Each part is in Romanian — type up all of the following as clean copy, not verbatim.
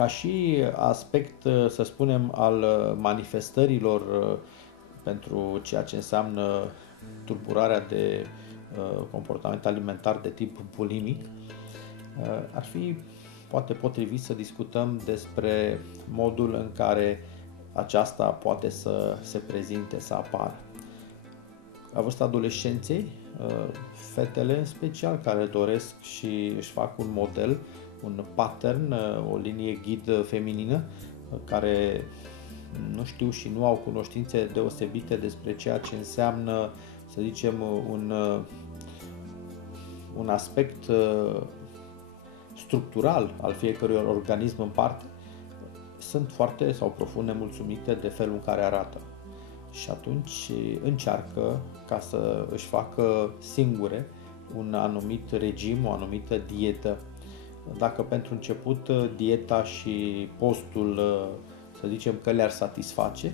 Ca și aspect, să spunem, al manifestărilor pentru ceea ce înseamnă tulburarea de comportament alimentar de tip bulimic, ar fi poate potrivit să discutăm despre modul în care aceasta poate să se prezinte, să apară. La vârsta adolescenței, fetele în special care doresc și își fac un model, un pattern, o linie ghid feminină, care nu știu și nu au cunoștințe deosebite despre ceea ce înseamnă, să zicem, un aspect structural al fiecărui organism în parte, sunt foarte sau profund nemulțumite de felul în care arată. Și atunci încearcă ca să își facă singure un anumit regim, o anumită dietă. Dacă pentru început dieta și postul, să zicem că le-ar satisface,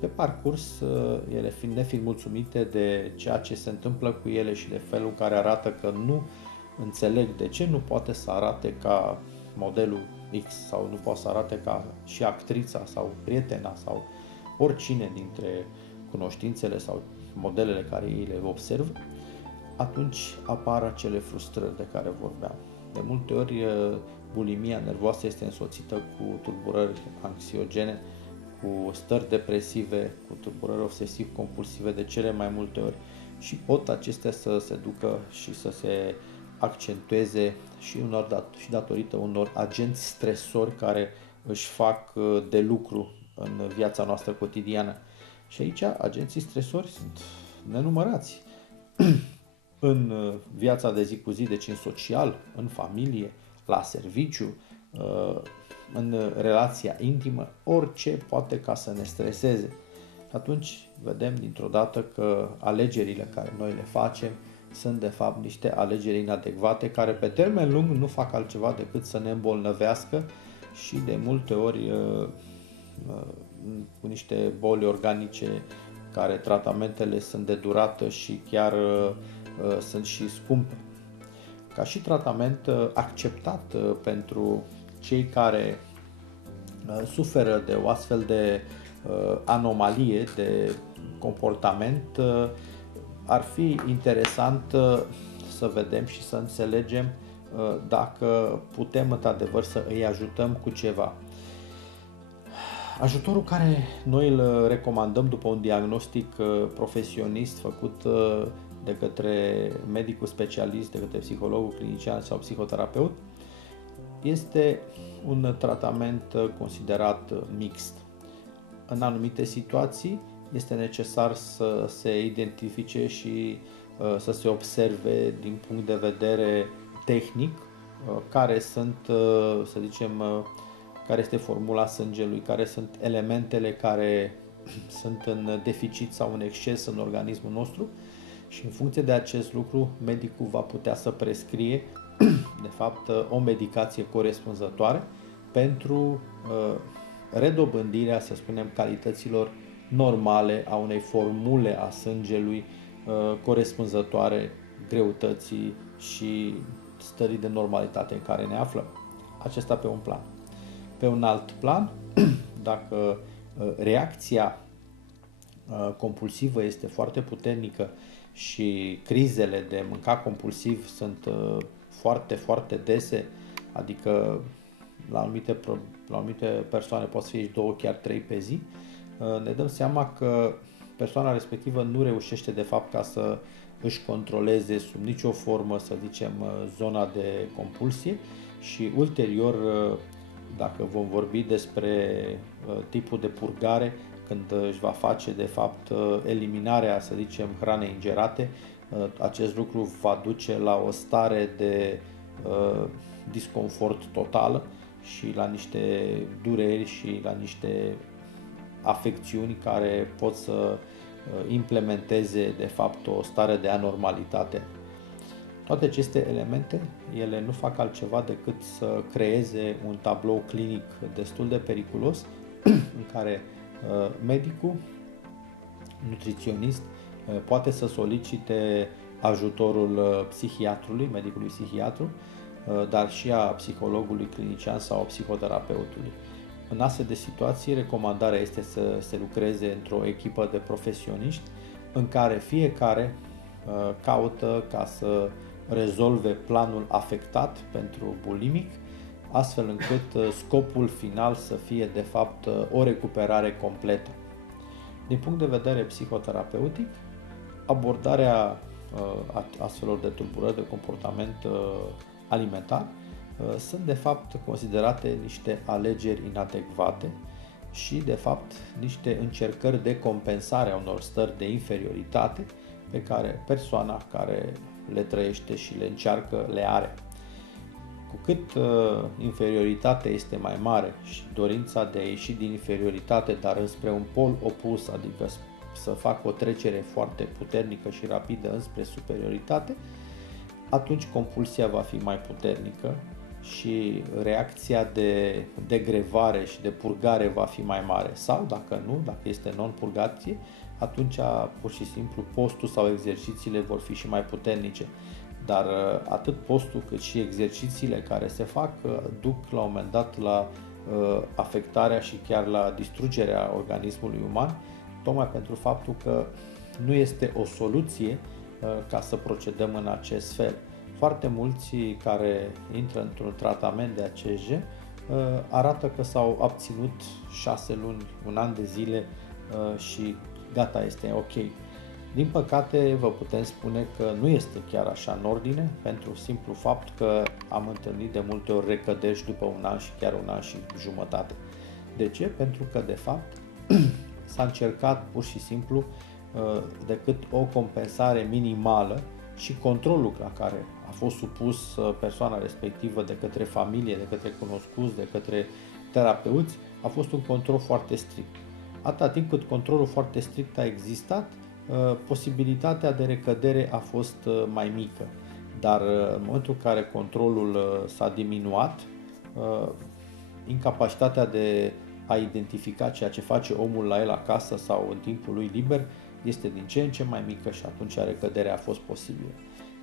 pe parcurs, ele nefiind mulțumite de ceea ce se întâmplă cu ele și de felul în care arată, că nu înțeleg de ce nu poate să arate ca modelul X sau nu poate să arate ca și actrița sau prietena sau oricine dintre cunoștințele sau modelele care ei le observă, atunci apar acele frustrări de care vorbeam. De multe ori bulimia nervoasă este însoțită cu tulburări anxiogene, cu stări depresive, cu tulburări obsesiv-compulsive de cele mai multe ori și pot acestea să se ducă și să se accentueze și datorită unor agenți stresori care își fac de lucru în viața noastră cotidiană. Și aici agenții stresori sunt nenumărați. În viața de zi cu zi, deci în social, în familie, la serviciu, în relația intimă, orice poate ca să ne streseze. Atunci vedem dintr-o dată că alegerile care noi le facem sunt de fapt niște alegeri inadecvate care pe termen lung nu fac altceva decât să ne îmbolnăvească și de multe ori cu niște boli organice care tratamentele sunt de durată și chiar sunt și scumpe. Ca și tratament acceptat pentru cei care suferă de o astfel de anomalie de comportament, ar fi interesant să vedem și să înțelegem dacă putem într-adevăr să îi ajutăm cu ceva. Ajutorul care noi îl recomandăm după un diagnostic profesionist făcut de către medicul specialist, de către psihologul clinician sau psihoterapeut, este un tratament considerat mixt. În anumite situații este necesar să se identifice și să se observe din punct de vedere tehnic care sunt, să zicem, care este formula sângelui, care sunt elementele care sunt în deficit sau în exces în organismul nostru și în funcție de acest lucru medicul va putea să prescrie de fapt o medicație corespunzătoare pentru redobândirea, să spunem, calităților normale a unei formule a sângelui corespunzătoare greutății și stării de normalitate în care ne aflăm. Acesta pe un plan. Pe un alt plan, dacă reacția compulsivă este foarte puternică și crizele de mânca compulsiv sunt foarte, foarte dese, adică la anumite persoane pot fi 2, chiar 3 pe zi, ne dăm seama că persoana respectivă nu reușește de fapt ca să își controleze sub nicio formă, să zicem, zona de compulsie și ulterior, dacă vom vorbi despre tipul de purgare, când își va face de fapt eliminarea, să zicem, hranei ingerate, acest lucru va duce la o stare de disconfort total și la niște dureri și la niște afecțiuni care pot să implementeze de fapt o stare de anormalitate. Toate aceste elemente, ele nu fac altceva decât să creeze un tablou clinic destul de periculos în care medicul, nutriționist, poate să solicite ajutorul psihiatrului, medicului psihiatru, dar și a psihologului clinician sau a psihoterapeutului. În astfel de situații, recomandarea este să se lucreze într-o echipă de profesioniști în care fiecare caută ca să rezolve planul afectat pentru bulimic, astfel încât scopul final să fie de fapt o recuperare completă. Din punct de vedere psihoterapeutic, abordarea astfelor de tulburări de comportament alimentar sunt de fapt considerate niște alegeri inadecvate și de fapt niște încercări de compensare a unor stări de inferioritate pe care persoana care le trăiește și le încearcă le are. Cu cât inferioritatea este mai mare și dorința de a ieși din inferioritate, dar înspre un pol opus, adică să facă o trecere foarte puternică și rapidă înspre superioritate, atunci compulsia va fi mai puternică și reacția de degrevare și de purgare va fi mai mare. Sau, dacă nu, dacă este non-purgație, atunci pur și simplu postul sau exercițiile vor fi și mai puternice. Dar atât postul cât și exercițiile care se fac duc la un moment dat la afectarea și chiar la distrugerea organismului uman, tocmai pentru faptul că nu este o soluție ca să procedăm în acest fel. Foarte mulți care intră într-un tratament de ACJ arată că s-au abținut 6 luni, un an de zile și gata, este ok. Din păcate, vă putem spune că nu este chiar așa în ordine, pentru simplu fapt că am întâlnit de multe ori recăderi după un an și chiar un an și jumătate. De ce? Pentru că, de fapt, s-a încercat pur și simplu decât o compensare minimală și controlul la care a fost supus persoana respectivă de către familie, de către cunoscuți, de către terapeuți, a fost un control foarte strict. Atâta timp cât controlul foarte strict a existat, posibilitatea de recădere a fost mai mică. Dar în momentul în care controlul s-a diminuat, incapacitatea de a identifica ceea ce face omul la el acasă sau în timpul lui liber este din ce în ce mai mică și atunci recăderea a fost posibilă.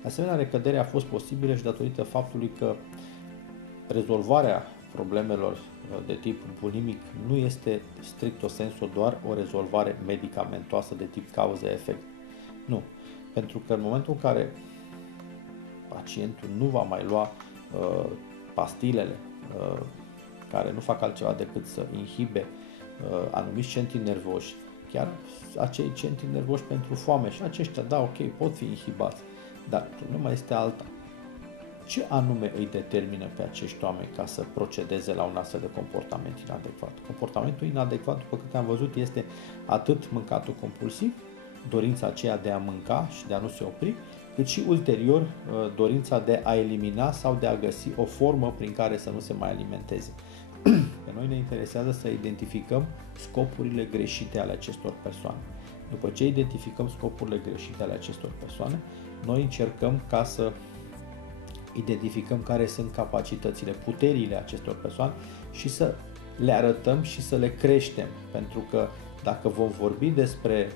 De asemenea, recăderea a fost posibilă și datorită faptului că rezolvarea problemelor de tip bulimic nu este stricto sensu doar o rezolvare medicamentoasă de tip cauză-efect. Nu. Pentru că în momentul în care pacientul nu va mai lua pastilele care nu fac altceva decât să inhibe anumiți centri nervoși, chiar acei centri nervoși pentru foame și aceștia, da, ok, pot fi inhibați, dar problema este alta. Ce anume îi determină pe acești oameni ca să procedeze la un astfel de comportament inadecvat? Comportamentul inadecvat, după câte am văzut, este atât mâncatul compulsiv, dorința aceea de a mânca și de a nu se opri, cât și ulterior dorința de a elimina sau de a găsi o formă prin care să nu se mai alimenteze. Pe noi ne interesează să identificăm scopurile greșite ale acestor persoane. După ce identificăm scopurile greșite ale acestor persoane, noi încercăm ca să identificăm care sunt capacitățile, puterile acestor persoane și să le arătăm și să le creștem. Pentru că dacă vom vorbi despre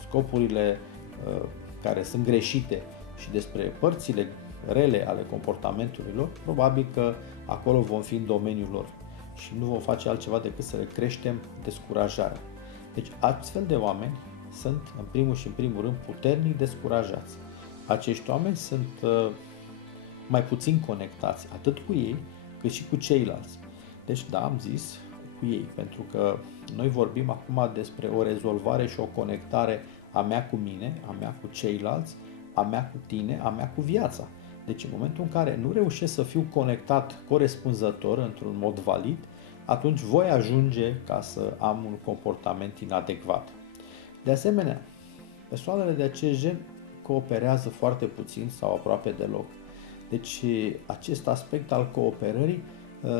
scopurile care sunt greșite și despre părțile rele ale comportamentului lor, probabil că acolo vom fi în domeniul lor și nu vom face altceva decât să le creștem descurajarea. Deci astfel de oameni sunt în primul și în primul rând puternic descurajați. Acești oameni sunt mai puțin conectați atât cu ei cât și cu ceilalți. Deci da, am zis cu ei, pentru că noi vorbim acum despre o rezolvare și o conectare a mea cu mine, a mea cu ceilalți, a mea cu tine, a mea cu viața. Deci în momentul în care nu reușesc să fiu conectat corespunzător într-un mod valid, atunci voi ajunge ca să am un comportament inadecvat. De asemenea, persoanele de acest gen cooperează foarte puțin sau aproape deloc. Deci acest aspect al cooperării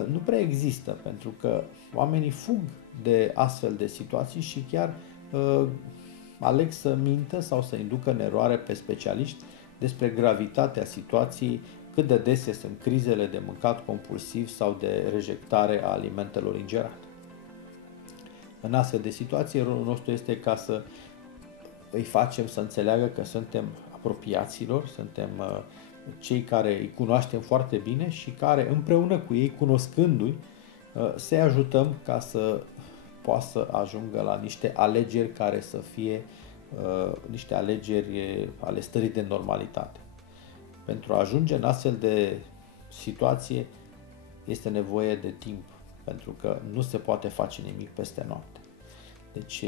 nu prea există, pentru că oamenii fug de astfel de situații și chiar aleg să mintă sau să inducă în eroare pe specialiști despre gravitatea situației, cât de dese sunt crizele de mâncat compulsiv sau de rejectare a alimentelor ingerate. În astfel de situații, rolul nostru este ca să îi facem să înțeleagă că suntem apropiaților, suntem cei care îi cunoaștem foarte bine și care împreună cu ei, cunoscându-i, să-i ajutăm ca să poată să ajungă la niște alegeri care să fie niște alegeri ale stării de normalitate. Pentru a ajunge în astfel de situație este nevoie de timp, pentru că nu se poate face nimic peste noapte. Deci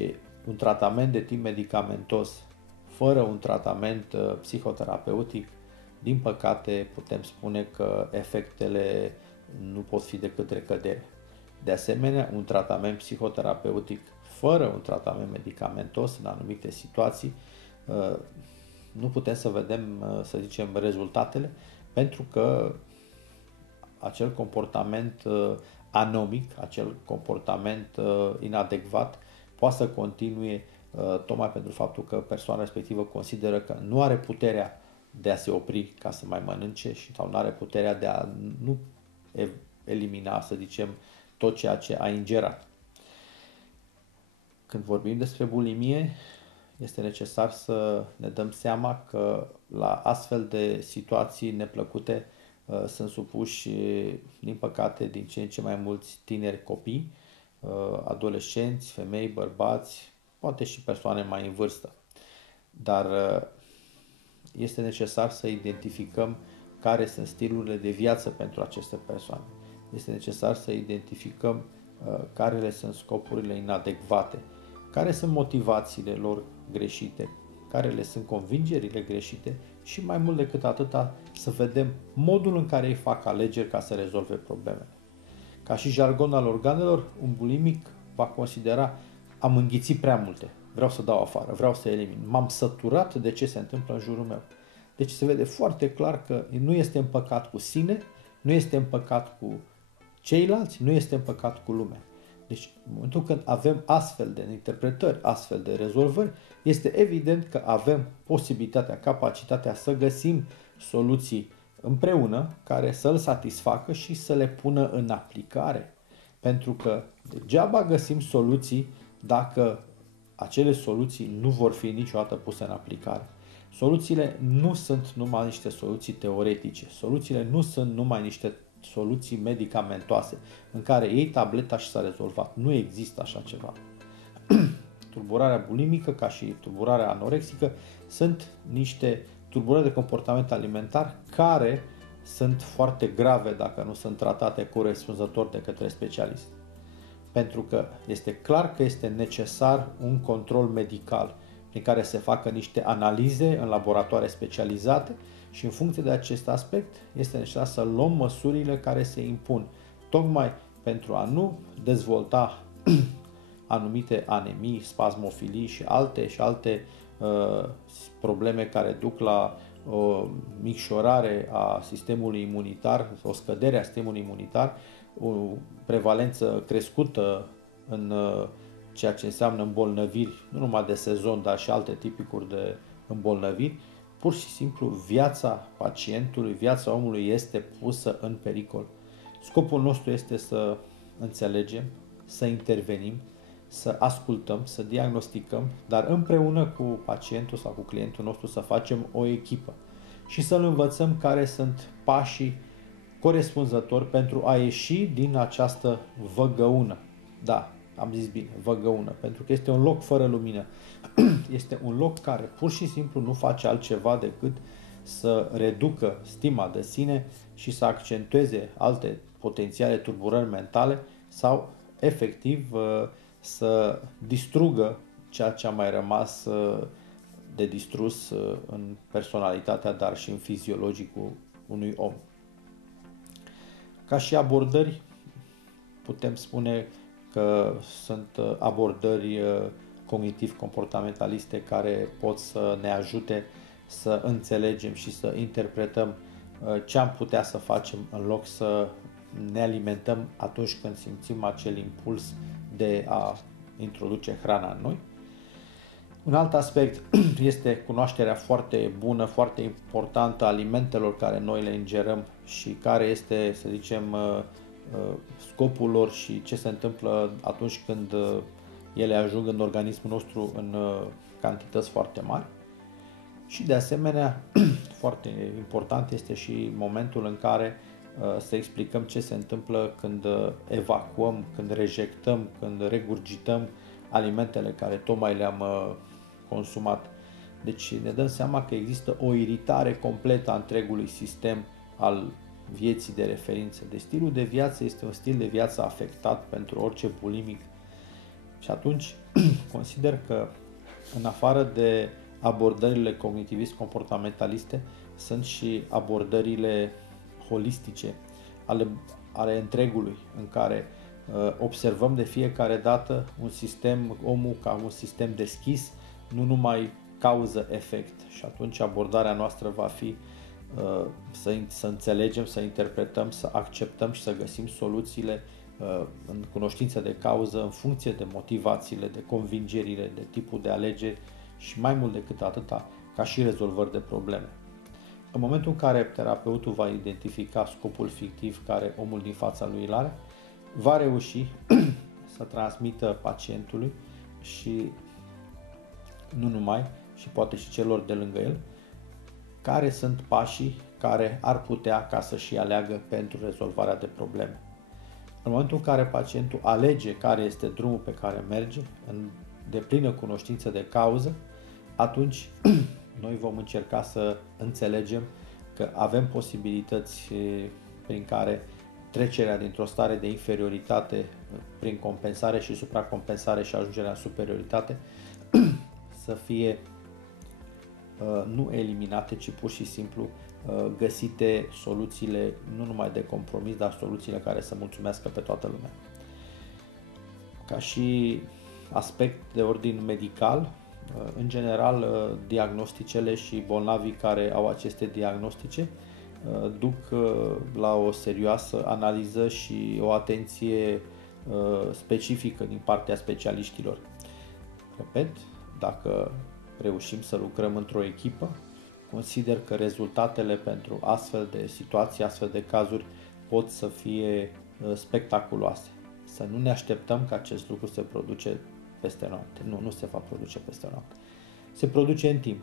un tratament de tip medicamentos fără un tratament psihoterapeutic, din păcate putem spune că efectele nu pot fi decât recădere. De asemenea, un tratament psihoterapeutic fără un tratament medicamentos în anumite situații nu putem să vedem, să zicem, rezultatele, pentru că acel comportament anomic, acel comportament inadecvat poate să continue tocmai pentru faptul că persoana respectivă consideră că nu are puterea de a se opri ca să mai mănânce sau nu are puterea de a nu elimina, să zicem, tot ceea ce a ingerat. Când vorbim despre bulimie, este necesar să ne dăm seama că la astfel de situații neplăcute sunt supuși, din păcate, din ce în ce mai mulți tineri copii, adolescenți, femei, bărbați, poate și persoane mai în vârstă. Dar este necesar să identificăm care sunt stilurile de viață pentru aceste persoane. Este necesar să identificăm care le sunt scopurile inadecvate, care sunt motivațiile lor greșite, care le sunt convingerile greșite și mai mult decât atâta să vedem modul în care ei fac alegeri ca să rezolve problemele. Ca și jargon al organelor, un bulimic va considera: am înghițit prea multe, vreau să dau afară, vreau să elimin, m-am săturat de ce se întâmplă în jurul meu. Deci se vede foarte clar că nu este împăcat cu sine, nu este împăcat cu ceilalți, nu este împăcat cu lumea. Deci, în momentul când avem astfel de interpretări, astfel de rezolvări, este evident că avem posibilitatea, capacitatea să găsim soluții împreună care să-l satisfacă și să le pună în aplicare. Pentru că degeaba găsim soluții dacă acele soluții nu vor fi niciodată puse în aplicare. Soluțiile nu sunt numai niște soluții teoretice, soluțiile nu sunt numai niște soluții medicamentoase în care iei tableta și s-a rezolvat. Nu există așa ceva. Tulburarea bulimică, ca și tulburarea anorexică, sunt niște tulburări de comportament alimentar care sunt foarte grave dacă nu sunt tratate corespunzător de către specialist. Pentru că este clar că este necesar un control medical prin care se facă niște analize în laboratoare specializate și în funcție de acest aspect este necesar să luăm măsurile care se impun, tocmai pentru a nu dezvolta anumite anemii, spasmofilii și alte probleme care duc la o micșorare a sistemului imunitar, o scădere a sistemului imunitar, o prevalență crescută în ceea ce înseamnă îmbolnăviri, nu numai de sezon, dar și alte tipuri de îmbolnăviri. Pur și simplu viața pacientului, viața omului este pusă în pericol. Scopul nostru este să înțelegem, să intervenim, să ascultăm, să diagnosticăm, dar împreună cu pacientul sau cu clientul nostru să facem o echipă și să-l învățăm care sunt pașii corespunzători pentru a ieși din această văgăună. Da, am zis bine, văgăună, pentru că este un loc fără lumină. Este un loc care pur și simplu nu face altceva decât să reducă stima de sine și să accentueze alte potențiale tulburări mentale sau efectiv să distrugă ceea ce a mai rămas de distrus în personalitatea, dar și în fiziologicul unui om. Ca și abordări, putem spune că sunt abordări cognitiv-comportamentaliste care pot să ne ajute să înțelegem și să interpretăm ce am putea să facem în loc să ne alimentăm atunci când simțim acel impuls de a introduce hrana în noi. Un alt aspect este cunoașterea foarte bună, foarte importantă a alimentelor care noi le ingerăm și care este, să zicem, scopul lor și ce se întâmplă atunci când ele ajung în organismul nostru în cantități foarte mari. Și de asemenea, foarte important este și momentul în care să explicăm ce se întâmplă când evacuăm, când rejectăm, când regurgităm alimentele care tocmai le-am consumat. Deci ne dăm seama că există o iritare completă a întregului sistem al vieții de referință. Deci stilul de viață este un stil de viață afectat pentru orice bulimic. Și atunci consider că în afară de abordările cognitivist-comportamentaliste sunt și abordările holistice ale întregului, în care observăm de fiecare dată un sistem, omul ca un sistem deschis, nu numai cauză-efect. Și atunci abordarea noastră va fi să înțelegem, să interpretăm, să acceptăm și să găsim soluțiile în cunoștință de cauză, în funcție de motivațiile, de convingerile, de tipul de alegeri și mai mult decât atâta, ca și rezolvări de probleme. În momentul în care terapeutul va identifica scopul fictiv care omul din fața lui îl are, va reuși să transmită pacientului și nu numai, și poate și celor de lângă el, care sunt pașii care ar putea ca să-și aleagă pentru rezolvarea de probleme. În momentul în care pacientul alege care este drumul pe care merge, în deplină cunoștință de cauză, atunci noi vom încerca să înțelegem că avem posibilități prin care trecerea dintr-o stare de inferioritate prin compensare și supracompensare și ajungerea în superioritate să fie nu eliminate, ci pur și simplu găsite soluțiile nu numai de compromis, dar soluțiile care să mulțumească pe toată lumea. Ca și aspect de ordin medical, în general, diagnosticele și bolnavii care au aceste diagnostice duc la o serioasă analiză și o atenție specifică din partea specialiștilor. Repet, dacă reușim să lucrăm într-o echipă, consider că rezultatele pentru astfel de situații, astfel de cazuri pot să fie spectaculoase. Să nu ne așteptăm că acest lucru se produce peste noapte. Nu se va produce peste noapte. Se produce în timp.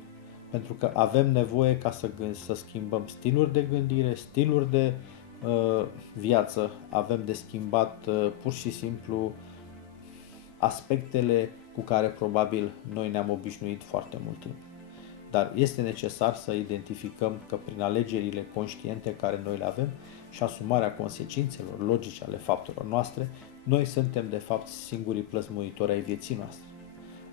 Pentru că avem nevoie ca să schimbăm stiluri de gândire, stiluri de viață. Avem de schimbat pur și simplu aspectele cu care probabil noi ne-am obișnuit foarte mult timp. Dar este necesar să identificăm că prin alegerile conștiente care noi le avem și asumarea consecințelor logice ale faptelor noastre, noi suntem de fapt singurii plăzmuitori ai vieții noastre.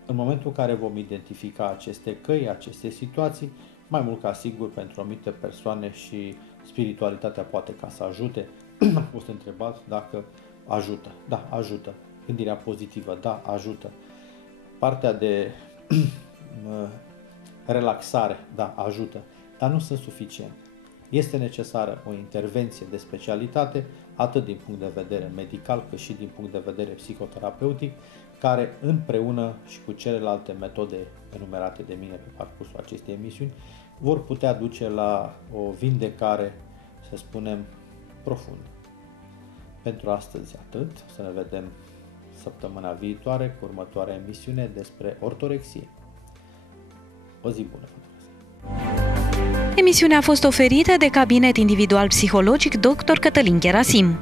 În momentul în care vom identifica aceste căi, aceste situații, mai mult ca sigur pentru anumite persoane și spiritualitatea poate ca să ajute. Am fost întrebat dacă ajută. Da, ajută. Gândirea pozitivă, da, ajută. Partea de relaxare, da, ajută, dar nu sunt suficient. Este necesară o intervenție de specialitate, atât din punct de vedere medical, cât și din punct de vedere psihoterapeutic, care împreună și cu celelalte metode enumerate de mine pe parcursul acestei emisiuni, vor putea duce la o vindecare, să spunem, profundă. Pentru astăzi atât, să ne vedem săptămâna viitoare cu următoarea emisiune despre ortorexie. O zi bună! Emisiunea a fost oferită de Cabinet Individual Psihologic Dr. Cătălin Gherasim.